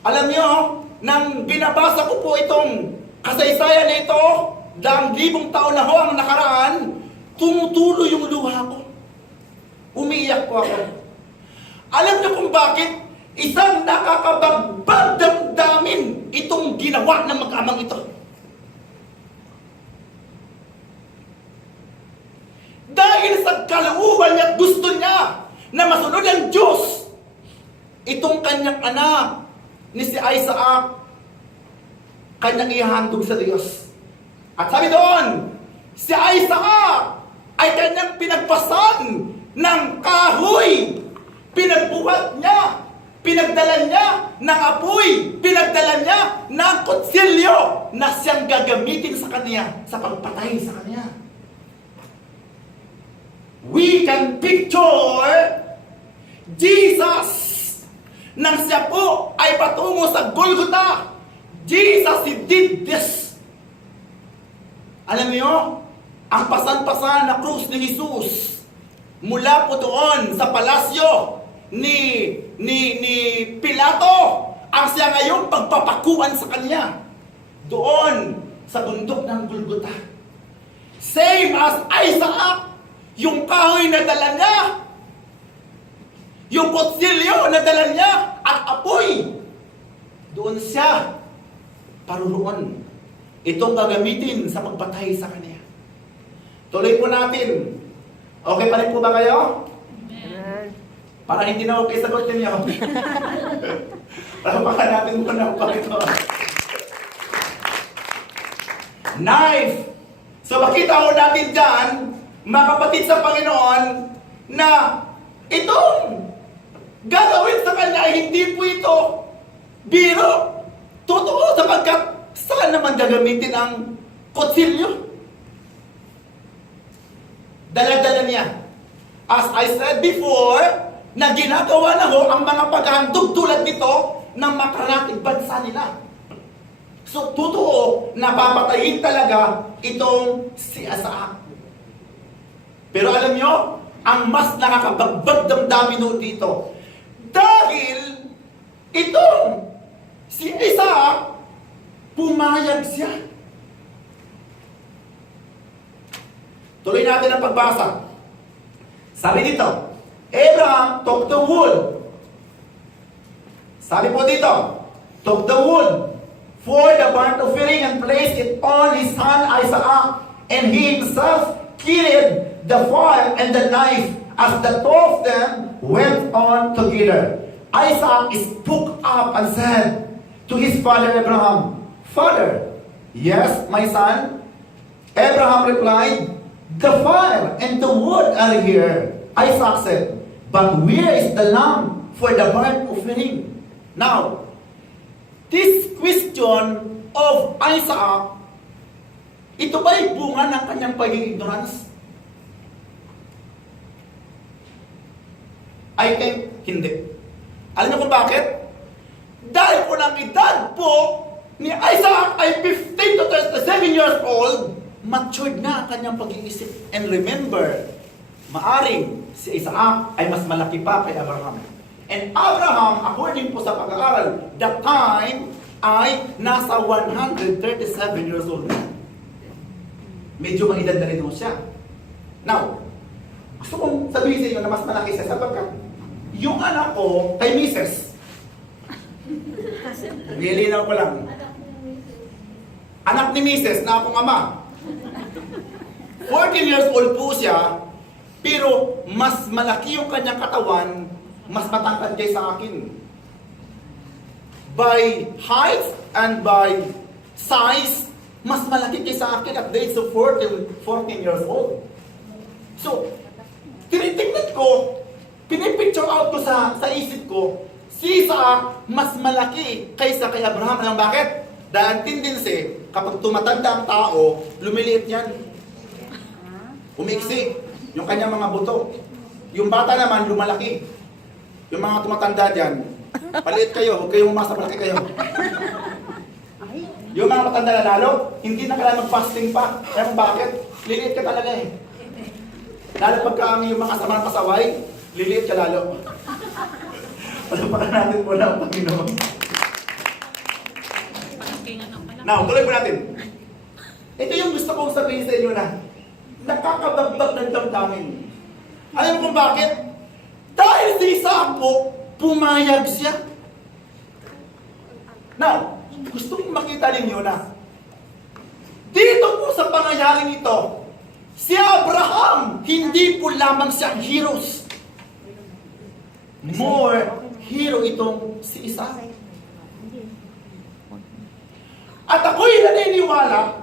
Alam nyo, nang binabasa ko po itong kasaysayan na ito, daang libong taon na ho ang nakaraan, tumutulo yung luha ko. Umiiyak po ako. Alam niyo kung bakit? Isang nakakabagbag damdamin itong ginawa ng mag-amang ito. Dahil sa kalooban niya at gusto niya na masunod ang Diyos, itong kanyang anak ni si Isaac, kanyang ihahandog sa Diyos. At sabi doon, si Isaac ay kanyang pinagpasan ng kahoy. Pinagbuhat niya, pinagdala niya ng apoy, pinagdala niya ng kutsilyo na siyang gagamitin sa kanya, sa pagpatay sa kanya. We can picture Jesus nang siya po ay patungo sa Golgotha. Jesus, he did this. Alam niyo, ang pasan-pasan na krus ni Jesus mula po doon sa palasyo ni Pilato, ang siya ngayong pagpapakuan sa kanya doon sa bundok ng Golgotha. Same as Isaac, yung kahoy na dala niya, yung kutsilyo na dala niya, at apoy, doon siya paruroon. Itong gagamitin sa pagpatay sa kanya. Tuloy po natin. Okay pa rin po ba kayo? Amen. Para hindi na okay sagot ninyo. Parapakan natin muna ang ito. Knife. So makita ho natin dyan, mga kapatid sa Panginoon, na itong gagawin sa kanya ay hindi po ito biro. Totoo, sapagkat saan naman gagamitin ang kutsilyo? Dala-dala niya. As I said before, na ginagawa na ho ang mga paghahandog tulad nito ng makarating bansa nila. So, totoo, napapatayin talaga itong si Isaac. Pero alam nyo, ang mas nakakabagbag damdamin ho dito. Dahil itong si Isaac, pumayag siya. Tuloy natin ang pagbasa. Sabi dito, Abraham took the wood. Sabi po dito, took the wood for the burnt offering and placed it on his son Isaac, and he himself carried the fire and the knife as the two of them went on together. Isaac spoke up and said to his father Abraham, "Father." "Yes, my son." Abraham replied, "The fire and the wood are here." Isaac said, "But where is the lamb for the burnt offering?" Now, this question of Isaac, ito ba'y bunga ng kanyang pagiging ignorance? I think hindi. Alam niyo kung bakit? Dahil po ng edad po ni Isaac ay 15 to 37 years old, matured na ang kanyang pag-iisip. And remember, maaring si Isaac ay mas malaki pa kay Abraham. And Abraham, according po sa pag-aaral, that time ay nasa 137 years old na. Medyo may edad na rin mo siya. Now, gusto kong sabihin sa inyo na mas malaki siya sapagkat yung anak ko kay Mrs. Nilinaw ko lang. Anak ni Mrs. na akong ama. 14 years old po siya, pero mas malaki yung kanyang katawan, mas matangkad kay sa akin. By height and by size, mas malaki kay sa akin at the age of 14 years old. So, tinitingnan ko, pinipicture out ko sa isip ko, si Isaac mas malaki kaysa kay Abraham. Alam bakit? Dahil ang tendency, kapag tumatanda ang tao, lumiliit yan. Umiksi yung kanyang mga buto. Yung bata naman, lumalaki. Yung mga tumatanda dyan, paliit kayo, huwag kayong umasa, malaki kayo. Yung mga matanda na lalo, hindi na kailangan mag-fasting pa. Kaya kung bakit? Liliit ka talaga eh. Lalo pagka yung mga sama ng pasaway, liliit ka lalo. Palapakan natin muna ang Panginoon. Now, tuloy po natin. Ito yung gusto kong sabihin sa inyo na nakakabagbag ng damdamin. Alam mo kung bakit? Dahil si Isaac po, pumayag siya. Now, gusto kong makita ninyo na dito po sa pangyayaring ito, si Abraham, hindi po lamang siyang heroes. More hero itong si Isaac. At ako'y naniniwala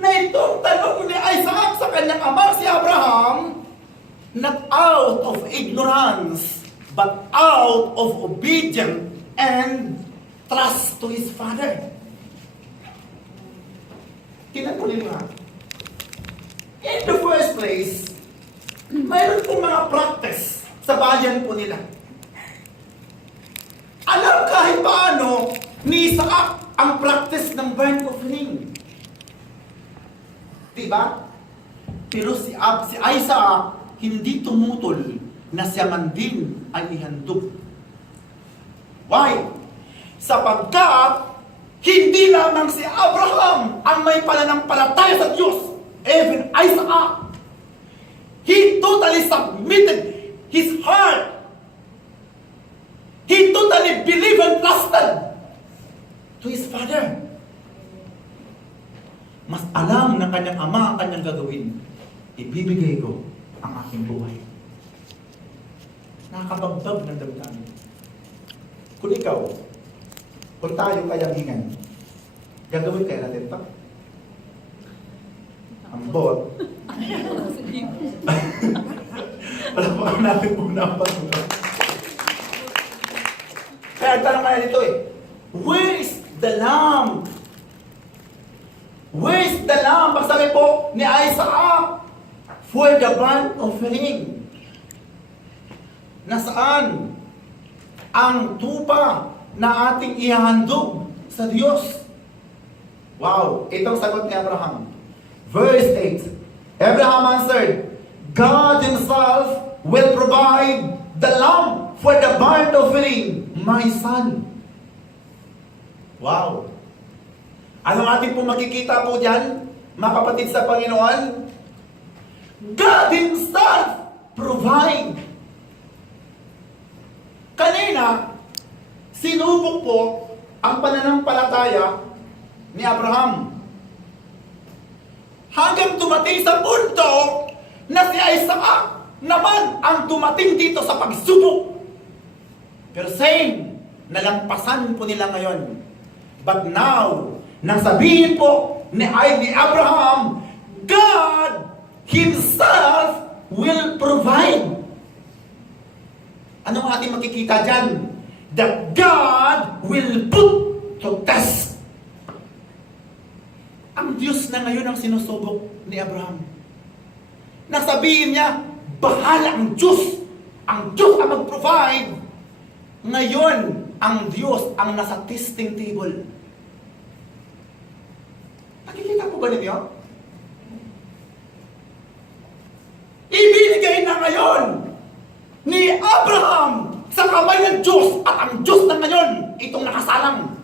na itong tanong ni Isaac sa kanyang ama si Abraham, not out of ignorance, but out of obedience and trust to his father. Tingnan mo nila. In the first place, mayroon pong mga practice sa bayan po nila. Alam kahit paano ni Isaac ang practice ng burnt offering. Diba? Pero si Isaac hindi tumutol na siya man din ay ihandog. Why? Sapagkat hindi lamang si Abraham ang may pananampalataya sa Diyos. Even Isaac, he totally submitted his heart. He totally believed and trusted to his father. Mas alam ng kanyang ama ang kanyang gagawin. Ibibigay ko ang aking buhay. Nakakabagbag ng damdamin. Kung ikaw, kung tayo kayang hingan, gagawin kaya natin ito? Ang bot. Palapakan natin muna ang Panginoon. Kaya ang tanong kaya dito where is the lamb? Where is the lamb? Pagsabi po ni Isaac, for the burnt offering. Nasaan ang tupa na ating ihahandog sa Diyos? Wow! Itong sagot ni Abraham. Verse 8. Abraham answered, God Himself will provide the lamb for the burnt offering, my son. Wow! Anong ating po makikita po dyan, mga kapatid sa Panginoon? God Himself provide. Kanina, sinubok po ang pananampalataya ni Abraham. Hanggang dumating sa punto na si Isaac naman ang dumating dito sa pagsubok. Pero same, nalampasan po nila ngayon. But now, nang sabihin po ni Abraham, God Himself will provide. Anong ating makikita dyan? That God will put to test. Ang Diyos na ngayon ang sinusubok ni Abraham. Nasabihin niya, bahala ang Diyos. Ang Diyos ang mag-provide. Ngayon, ang Diyos ang nasa testing table. Nakikita po ba ninyo? Ibinigay na ngayon ni Abraham sa kamay ng Diyos at ang Diyos na ngayon itong nakasalang.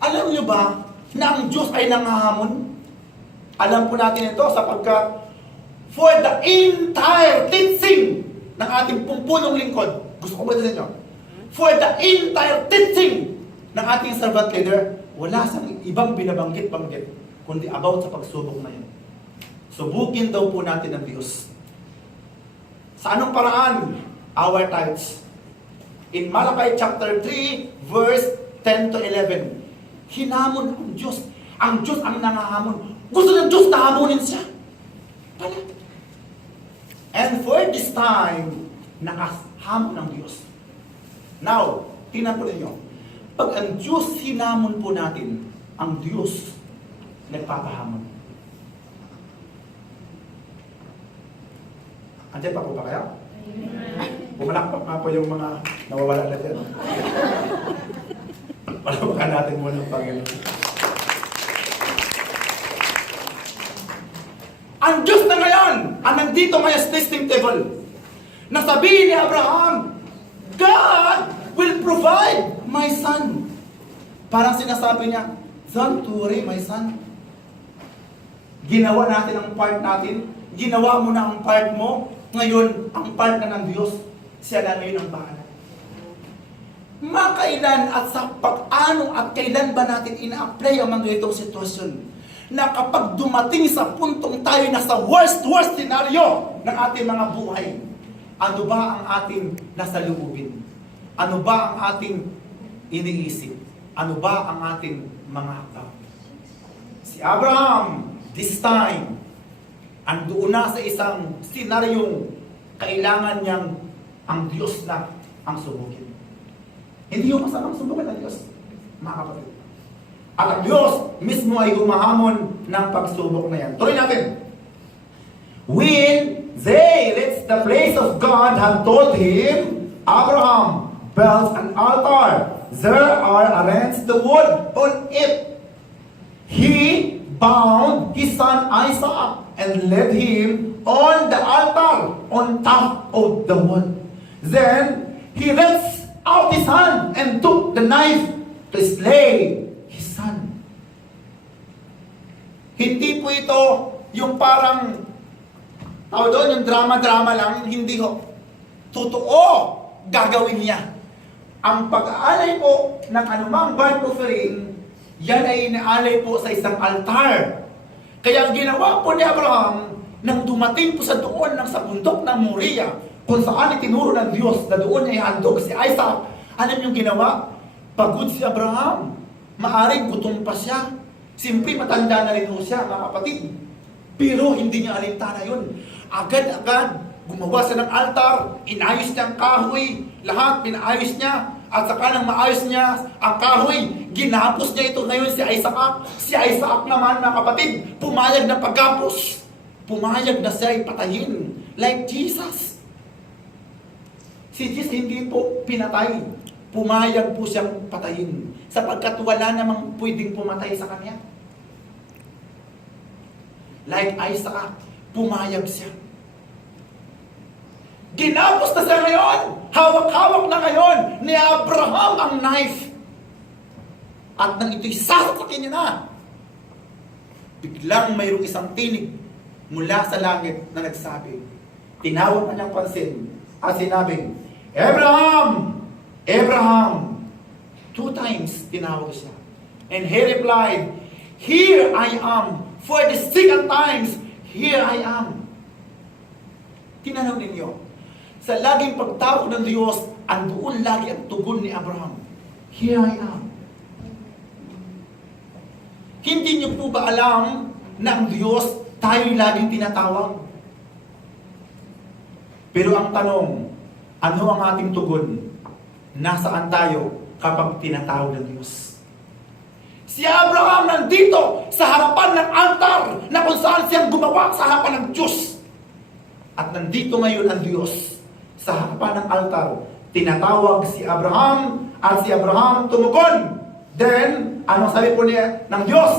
Alam niyo ba na ang Diyos ay nangahamon? Alam po natin ito sapagkat for the entire teaching ng ating pumpunong lingkod, gusto ko ba sa inyo? For the entire teaching ng ating servant leader, wala sang ibang binabanggit-banggit kundi about sa pagsubok na yun. Subukin daw po natin ang Diyos. Sa anong paraan? Our tithes. In Malachi chapter 3, verse 10 to 11. Hinamon ang Diyos. Ang Diyos ang nangahamon. Gusto ng Diyos na hamunin siya. Pala. And for this time, nakahamon ng Diyos. Now, tingnan po ninyo. Pag ang Diyos hinamon po natin, ang Diyos nagpapahamon. Andiyan pa po ba kayo? Pumalakpak nga po yung mga nawawala na dyan. Palapakan natin muna ang Panginoon. Ang Diyos na ngayon, ang nandito ngayon sa testing table, nasabihin ni Abraham God will provide my son. Parang sinasabi niya, don't worry, my son. Ginawa natin ang part natin. Ginawa mo na ang part mo. Ngayon, ang part na ng Diyos, siya na ngayon ang bahala. Makailan at sa pag-ano at kailan ba natin ina-apply ang mga itong sitwasyon na kapag dumating sa puntong tayo na sa worst scenario ng ating mga buhay, ano ba ang ating nasa lubugin? Ano ba ang ating iniisip? Ano ba ang ating mga hakbang? Si Abraham, this time, andoon na sa isang senaryong kailangan niyang ang Diyos na ang sumugin. Hindi yung masamang sumugin ang Diyos, mga kapatid. At ang Diyos mismo ay humahamon ng pagsubok na yan. Tuloy natin. When they reached the place of God had told him, Abraham built an altar. There are arranged the wood on it. He bound his son Isaac and led him on the altar on top of the wood. Then he reached out his hand and took the knife to slay his son. Hindi po ito yung parang doon yung drama-drama lang, hindi ho. Totoo, gagawin niya. Ang pag-aalay po ng anumang burnt offering, yan ay inaalay po sa isang altar. Kaya ang ginawa po ni Abraham, nang dumating po sa doon sa bundok ng Moriah, kung saan itinuro ng Diyos na doon ay handog si Isaac, alam yung ginawa? Pagod si Abraham. Maaring gutom pa siya. Siyempre matanda na rin siya, mga kapatid. Pero hindi niya alintana yun. Agad-agad, gumawa siya ng altar, inayos niya ang kahoy, lahat pinaayos niya, at saka nang maayos niya ang kahoy, ginapos niya ito ngayon si Isaac. Si Isaac naman, mga kapatid, pumayag na pagkapos. Pumayag na siya ay patayin, like Jesus. Si Jesus hindi po pinatay. Pumayag po siyang patayin. Sapagkat wala namang pwedeng pumatay sa kanya. Like Isaac, pumayag siya. Ginapos na siya ngayon. Hawak-hawak na ngayon ni Abraham ang knife. At nang ito'y sasakin niya na, biglang mayroong isang tinig mula sa langit na nagsabi, tinawag na niyang pansin at sinabing, Abraham! Abraham! 2 times tinawag siya. And he replied, Here I am. For the 2nd times, here I am. Tinanong ninyo, sa laging pagtawag ng Diyos, andoon lagi ang tugon ni Abraham. Here I am. Hindi niyo po ba alam na ang Diyos tayo laging tinatawag? Pero ang tanong, ano ang ating tugon? Nasaan tayo kapag tinatawag ng Diyos? Si Abraham nandito sa harapan ng altar na kung saan siyang gumawa sa harapan ng Diyos. At nandito ngayon ang Diyos sa harapan ng altar. Tinatawag si Abraham at si Abraham tumugon. Then, ano sabi po niya ng Diyos?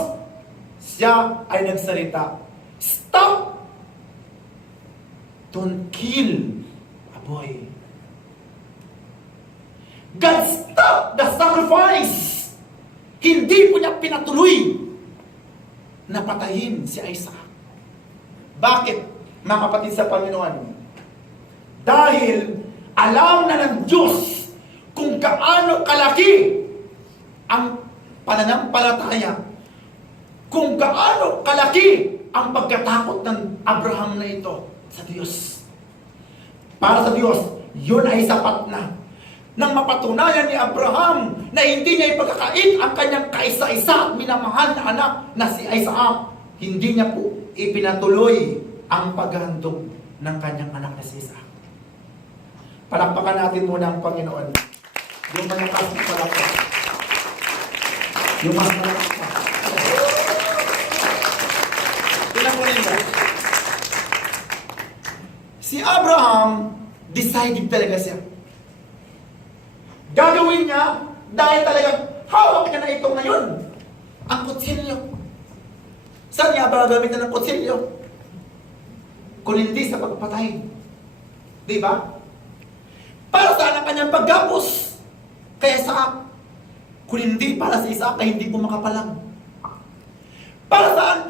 Siya ay nagsalita, Stop! Don't kill a boy. God stop the sacrifice. Hindi po niya pinatuloy na patayin si Isaac. Bakit, mga kapatid sa Panginoon? Dahil alam na ng Diyos kung gaano kalaki ang pananampalataya, kung gaano kalaki ang pagkatakot ng Abraham na ito sa Diyos. Para sa Diyos, yun ay sapat na. Nang mapatunayan ni Abraham na hindi niya ipagkakait ang kanyang kaisa-isa at minamahal na anak na si Isaac, hindi niya po ipinatuloy ang paghandog ng kanyang anak na si Isaac. Palakpakan natin muna ang Panginoon. Yung malakas na palakpak. Yung mas malakas pa. Tingnan mo nila. Si Abraham, decided talaga siya. Gagawin niya dahil talagang hawak niya na ito ngayon. Ang kutsilyo. Saan niya ba gagamitan ng kutsilyo? Kung hindi sa pagpatay. Di ba? Para saan ang kanyang kanyang paggapos kay Isaac. Kung hindi para sa Isaac ay hindi po makapalang. Para saan po